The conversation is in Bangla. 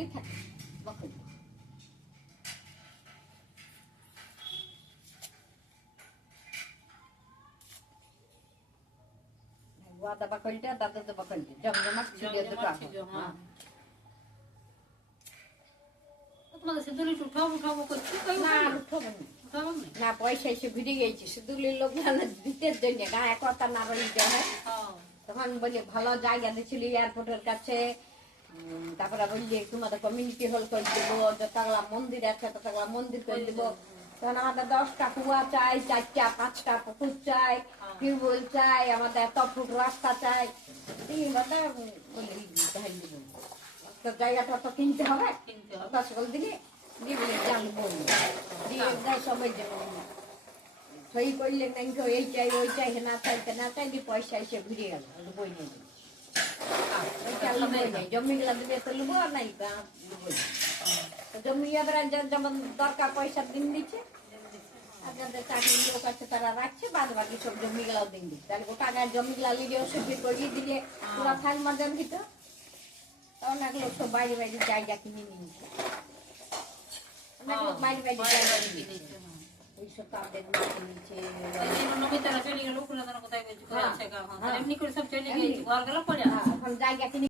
জায়গাগুলি থাকে বকল ওয়াদা বকলটা দাদা তো বকলটা জমজমাট ছিল দুটো তোমাদের সিঁদুরি উঠাবো করছি না উঠাবো না পয়সা এসে ভিড়ে গেছি সিঁদুরের লোক দিতের জন্য গায়ে কথা না রইতে হয় তখন বলি ভালো জায়গা দিচ্ছিল এয়ারপোর্টের কাছে তারপরে বললি তোমাদের কমিউনিটি হল করে দেবো যতগুলা মন্দির আছে ততগুলা মন্দির করে দেবো তখন আমাদের 10টা কুয়া চাই 4টা 5টা পুকুর চাই টিউবওয়েল চাই আমাদের এত ফুট রাস্তা চাই বলি জায়গাটা তো কিনতে হবে 10 দিনে দিয়ে বলে জানবো দিয়ে সবাই সই করলে এই চাই ওই চাই না চাই দিয়ে পয়সা এসে ঘুরে গেল বই নিয়ে জমিগুলা দিলে তো লুবো আর নাই জমি যেমন দরকার পয়সা দিন দিচ্ছে আর যাদের চাকরির লোক আছে তারা রাখছে বাদ বাকি সব জমিগুলাও দিন দিচ্ছে তাহলে গোটা গায়ে জমিগুলা লিগে ওষুধ করিয়ে দিলে পুরা ফাইল মাজার ভিতর তখন এক লোক সব বাইরে বাইরে জায়গা কিনে নিয়েছে অনেক লোক বাইরে বাইরে জায়গা কিনেছে ওইসব তাদের নিচে চলে গেল কোথায় এমনি করে সব চলে গেছে ঘর গেল পড়ে এখন জায়গা কিনে